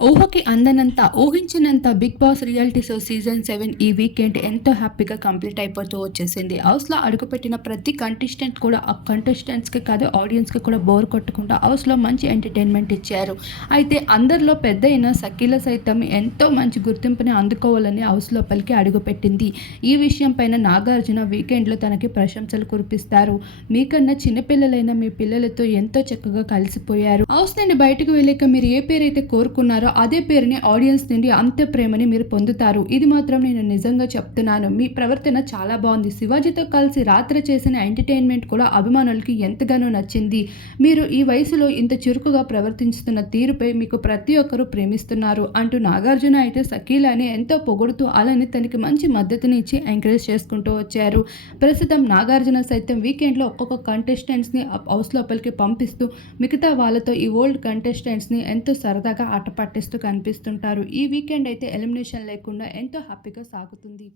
ఊహకి అందనంత, ఊహించినంత 'big boss' reality show season 7 ఈ వీకెండ్ ఎంతో హ్యాపీగా కంప్లీట్ అయిపోతూ వచ్చేసింది. హౌస్‌లో అడుగుపెట్టిన ప్రతి కంటెస్టెంట్ కూడా ఆ కంటెస్టెంట్స్‌కి కాదు ఆడియన్స్‌కి కూడా బోర్ కొట్టకుండా హౌస్‌లో మంచి ఎంటర్‌టైన్‌మెంట్ ఇచ్చారు. అయితే అందరిలో పెద్దయిన షకీల సైతం ఎంతో మంచి గుర్తింపుని అందుకోవాలని హౌస్ లోపలికి అడుగుపెట్టింది. ఈ విషయం పైన నాగార్జున వీకెండ్‌లో తనకి ప్రశంసలు కురిపిస్తారు. మీకన్నా చిన్నపిల్లలైన మీ పిల్లలతో ఎంతో చక్కగా కలిసిపోయారు. హౌస్ నుండి బయటకు వెళ్ళాక మీరు ఏ పేరైతే కోరుకున్నారో అదే పేరుని ఆడియన్స్ నుండి అంతే ప్రేమని మీరు పొందుతారు. ఇది మాత్రం నేను నిజంగా చెప్తున్నాను. మీ ప్రవర్తన చాలా బాగుంది. శివాజీతో కలిసి రాత్రి చేసిన ఎంటర్టైన్మెంట్ కూడా అభిమానులకి ఎంతగానో నచ్చింది. మీరు ఈ వయసులో ఇంత చురుకుగా ప్రవర్తిస్తున్న తీరుపై మీకు ప్రతి ఒక్కరూ ప్రేమిస్తున్నారు అంటూ నాగార్జున అయితే షకీలాని ఎంతో పొగుడుతూ అలానే తనకి మంచి మద్దతుని ఇచ్చి ఎంకరేజ్ చేసుకుంటూ వచ్చారు. ప్రస్తుతం నాగార్జున సైతం వీకెండ్లో ఒక్కొక్క కంటెస్టెంట్స్ని హౌస్ లోపలికి పంపిస్తూ మిగతా వాళ్ళతో ఈ ఓల్డ్ కంటెస్టెంట్స్ని ఎంతో సరదాగా ఆట పట్టిస్తూ కనిపిస్తుంటారు. ఈ వీకెండ్ అయితే ఎలిమినేషన్ లేకుండా ఎంతో హ్యాపీగా సాగుతుంది.